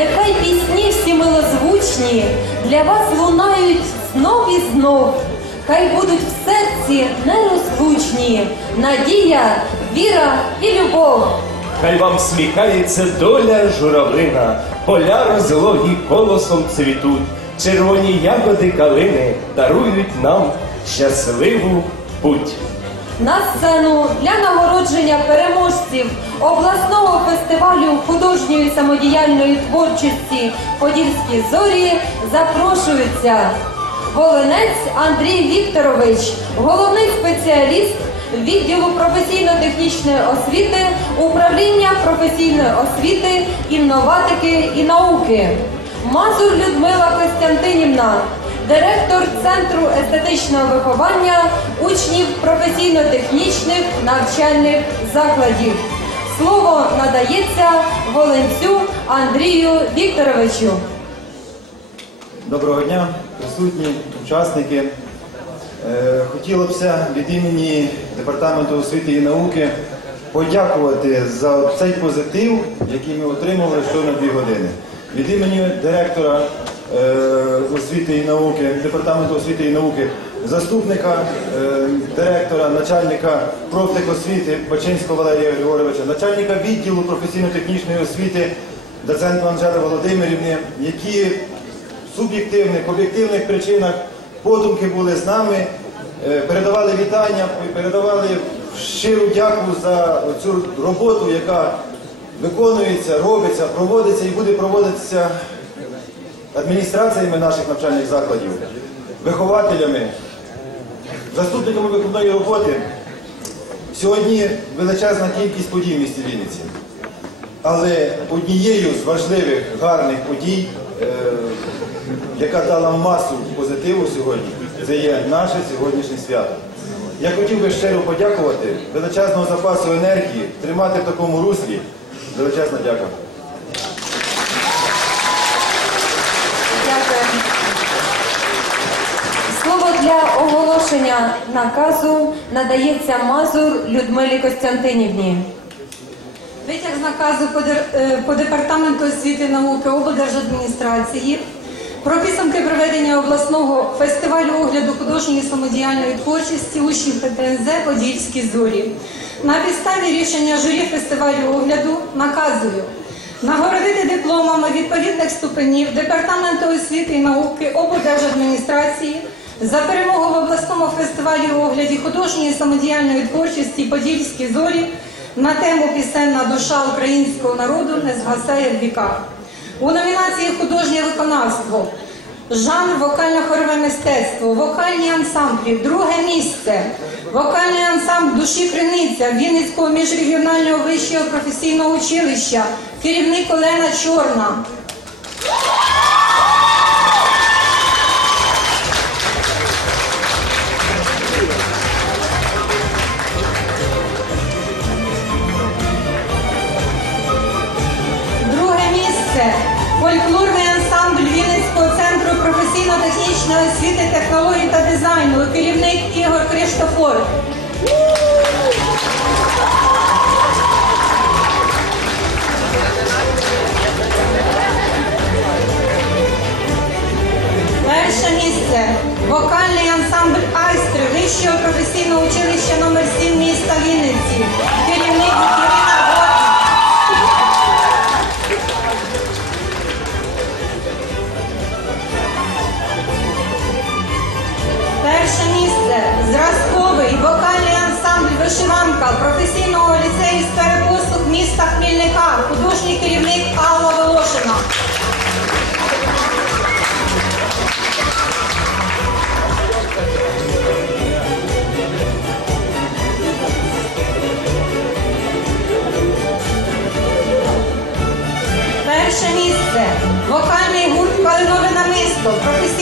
Нехай пісні всі милозвучні для вас лунають знов і знов. Хай будуть в серці нерозлучні надія, віра і любов. Хай вам сміхається доля журавлина, поля розлогі колосом цвітуть, червоні ягоди калини дарують нам щасливу путь. На сцену для нагородження переможців обласного фестивалю художньої самодіяльної творчості Подільські зорі запрошуються Волинець Андрій Вікторович, головний спеціаліст відділу професійно-технічної освіти, управління професійної освіти, інноватики і науки. Мазур Людмила Костянтинівна, директор Центру естетичного виховання учнів професійно-технічних навчальних закладів. Слово надається Волинцю Андрію Вікторовичу. Доброго дня, присутні, учасники. Е, Хотілося б від імені Департаменту освіти і науки подякувати за цей позитив, який ми отримали щойно дві години. Від імені директора освіти і науки, департаменту освіти і науки, заступника е, директора, начальника профтехосвіти Бачинського Валерія Григоровича, начальника відділу професійно-технічної освіти доценту Анжели Володимирівни, які в суб'єктивних, об'єктивних причинах подумки були з нами, е, передавали вітання, передавали щиру дяку за цю роботу, яка виконується, робиться, проводиться і буде проводитися адміністраціями наших навчальних закладів, вихователями, заступниками виконної роботи. Сьогодні величезна кількість подій в місті Вінниці. Але однією з важливих гарних подій, е, яка дала масу позитиву сьогодні, це є наше сьогоднішнє свято. Я хотів би щиро подякувати величезного запасу енергії, тримати в такому руслі. Величезна дяка. Дякую. Для оголошення наказу надається Мазур Людмилі Костянтинівні. Витяг з наказу по, е, департаменту освіти і науки облдержадміністрації про підсумки проведення обласного фестивалю огляду художньої самодіяльної творчості учнів ПТНЗ Подільські зорі. На підставі рішення журі фестивалю огляду наказую нагородити дипломами відповідних ступенів Департаменту освіти і науки облдержадміністрації за перемогу в обласному фестивалі огляді художньої самодіяльної творчості Подільські зорі на тему Пісенна душа українського народу не згасає в віках. У номінації Художнє виконавство, жанр вокально-хорове мистецтво, вокальні ансамблі, друге місце, вокальний ансамбль душі Криниця Вінницького міжрегіонального вищого професійного училища, керівник Олена Чорна. Та. Керівник Ігор Криштофор. Перше місце вокальний ансамбль Айстри Вищого професійного училища номер 7 міста Вінниці. Керівник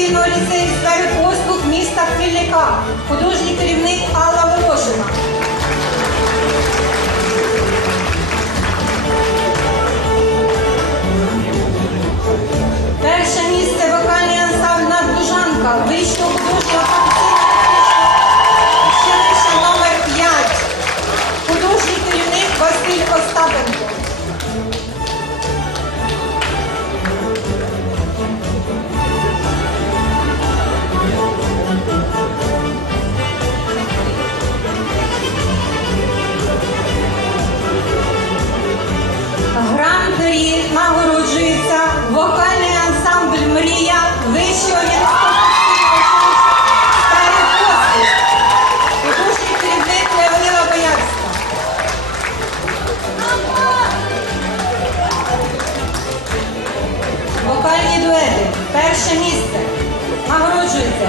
професійного ліцею сфери послуг міста Хмільника, художній керівник Алла Волошина. Перше місце вокальний ансамбль Надбужанка Вищого художнього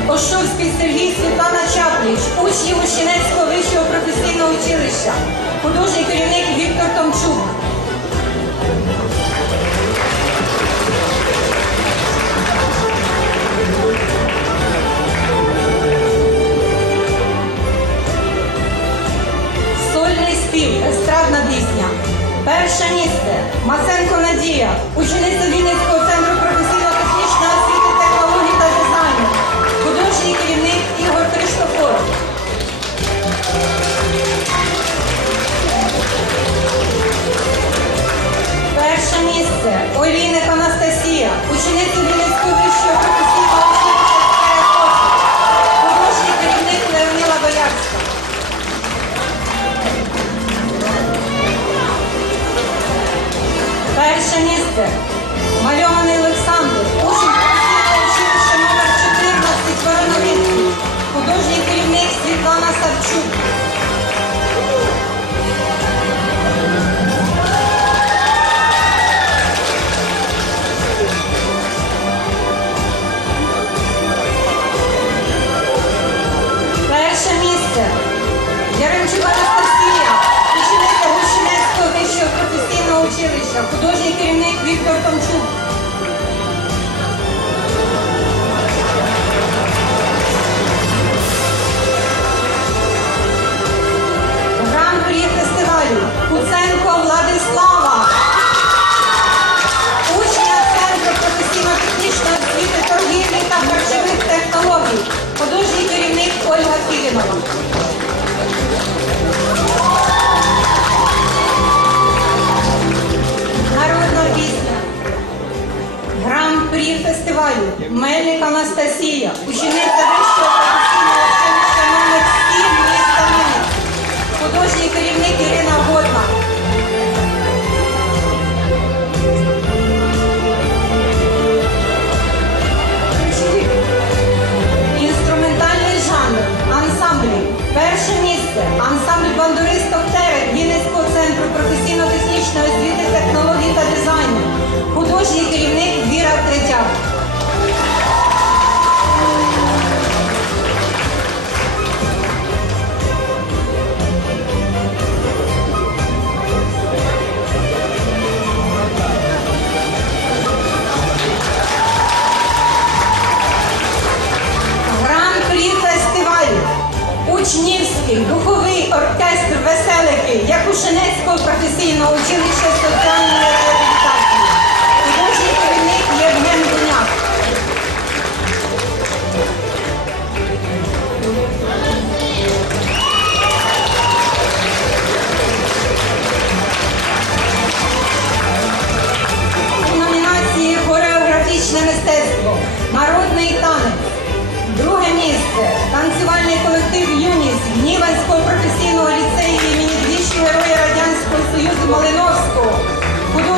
Ошурський Сергій Світлана Чапліч, учні Ощенецького вищого професійного училища, художній керівник Віктор Томчук. фестивалю Мельник Анастасія, учениця вищого.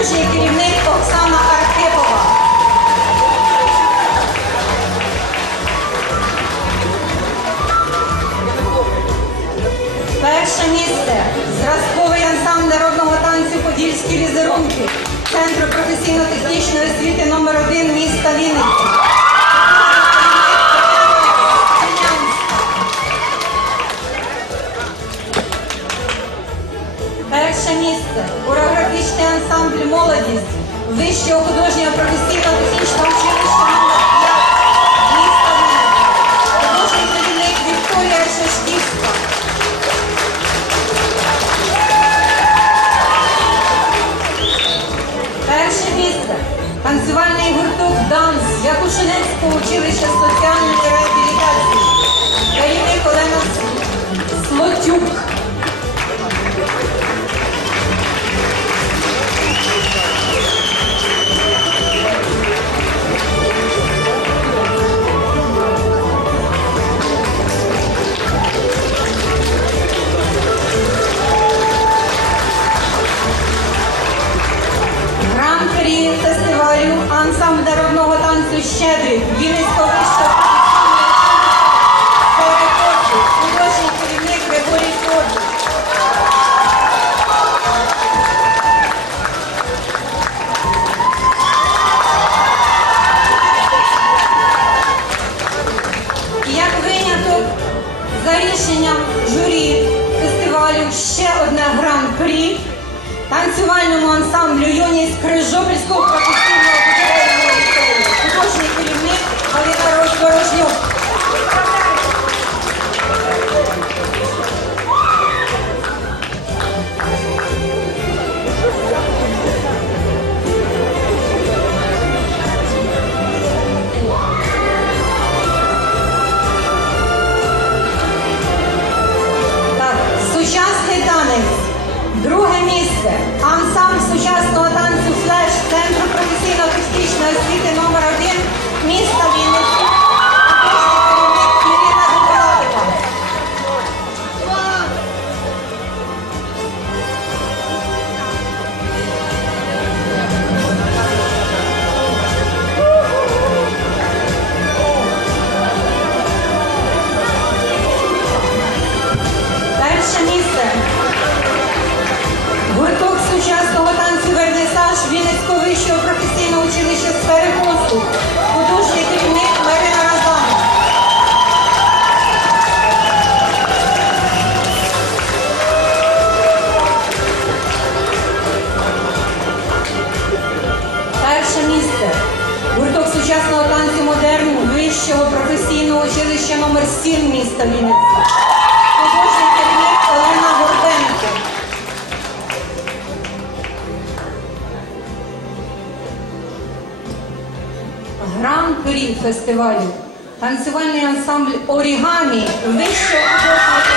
художній керівник Оксана Архипова. Перше місце зразковий ансамбль народного танцю Подільські лізерунки Центру професійно-технічної освіти номер стін міста Вінниці. Художній технік Олена Горбенко. Гран-при фестивалю. Танцювальний ансамбль Орігамі вищого художнього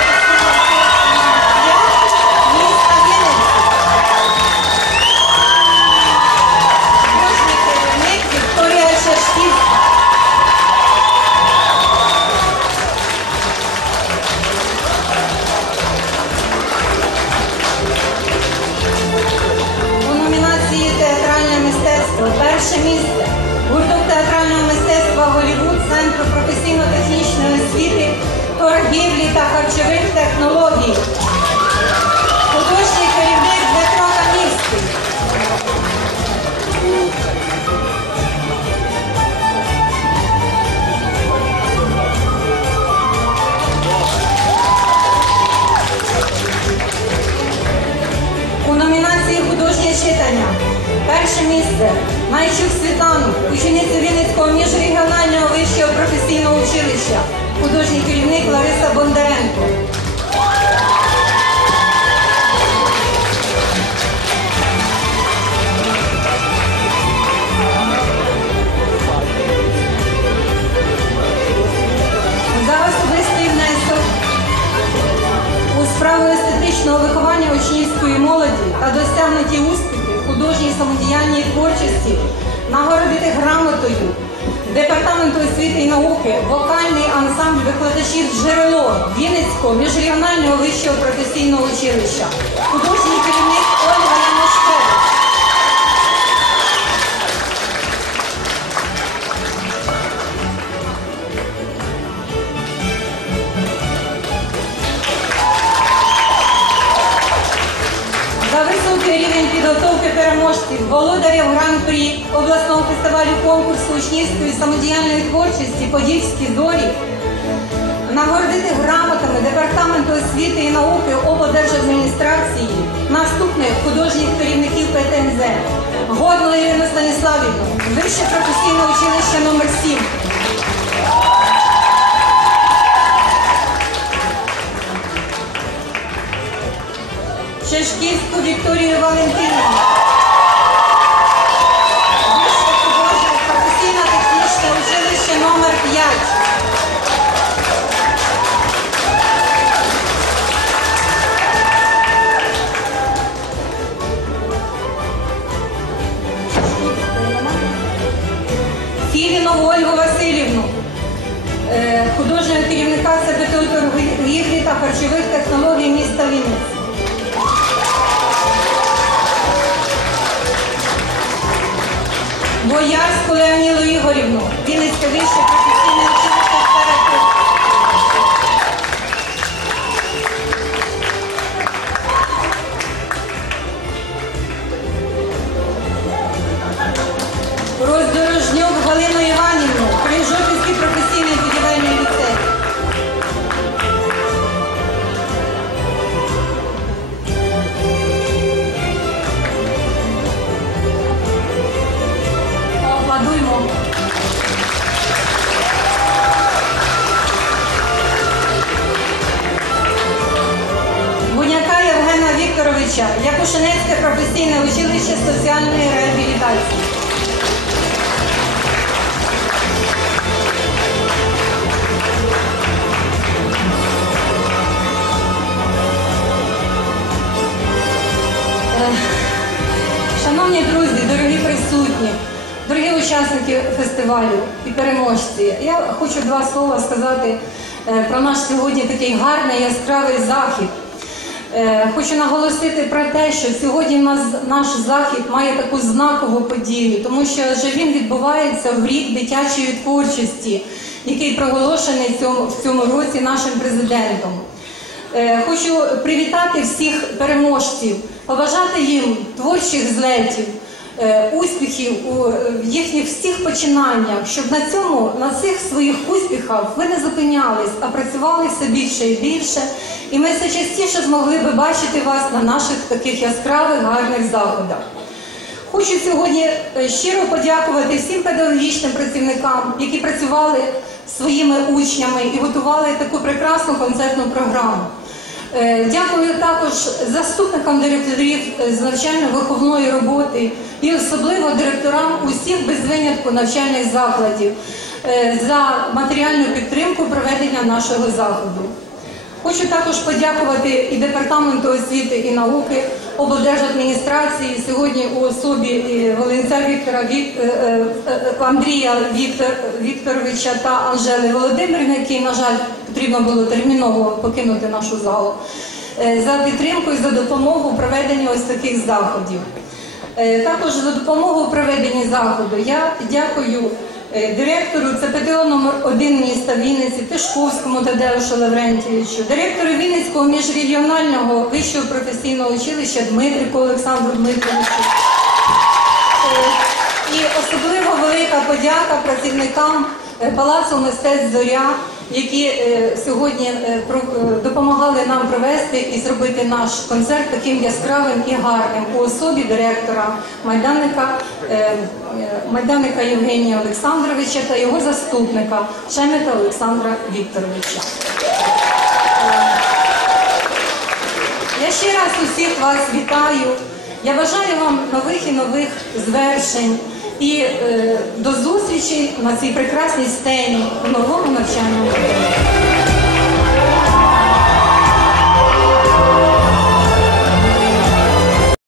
Найчук Світлану, учениця Вінницького міжрегіонального вищого професійного училища, художній керівник Лариса Бондаренко. роки вокальний ансамбль викладачів джерело Вінницького міжрегіонального вищого професійного училища, художній керівник складі конкурсу учнівської самодіяльної творчості Подільські зорі нагородити грамотами Департаменту освіти і науки облдержадміністрації наступних художніх керівників ПТМЗ. Годну Ірину Станіславівну, вище професійне училище номер 7 Боярську Леоніду Ігорівну, Вінницька вища. Училище соціальної реабілітації. Шановні друзі, дорогі присутні, дорогі учасники фестивалю і переможці, я хочу два слова сказати е, про наш сьогодні такий гарний яскравий захід. Е, Хочу наголосити про те, що сьогодні нас наш захід має таку знакову подію, тому що він відбувається в рік дитячої творчості, який проголошений в цьому, році нашим президентом. Е, Хочу привітати всіх переможців, побажати їм творчих злетів, успіхів у е, їхніх всіх починаннях, щоб на цьому, на цих своїх успіхах ви не зупинялись, а працювали все більше і більше. І ми все частіше змогли би бачити вас на наших таких яскравих гарних заходах. Хочу сьогодні е, щиро подякувати всім педагогічним працівникам, які працювали своїми учнями і готували таку прекрасну концертну програму. Е, Дякую також заступникам директорів е, з навчально-виховної роботи і особливо директорам усіх без винятку навчальних закладів е, за матеріальну підтримку проведення нашого заходу. Хочу також подякувати і департаменту освіти і науки, облдержадміністрації сьогодні у особі і Волинця Віктора Вік- е, е, е, Андрія Віктор, Вікторовича та Анжели Володимирівни, які, на жаль, потрібно було терміново покинути нашу залу, е, за підтримку і за допомогу у проведенні ось таких заходів. Е, Також за допомогу у проведенні заходу я дякую е, директору ЦПТО номер 1 міста Вінниці Тишковському Тадеушу Лаврентійовичу, директору Вінницького міжрегіонального вищого професійного училища Дмитрику Олександру Дмитровичу. Е, І особливо велика подяка працівникам е, Палацу мистецтв Зоря, які е, сьогодні е, е, допомагали нам провести і зробити наш концерт таким яскравим і гарним у особі директора майданника, майданника Євгенія Олександровича та його заступника Шемета Олександра Вікторовича. Я ще раз усіх вас вітаю. Я бажаю вам нових і нових звершень і е, до зустрічі на цій прекрасній сцені у новому навчальному.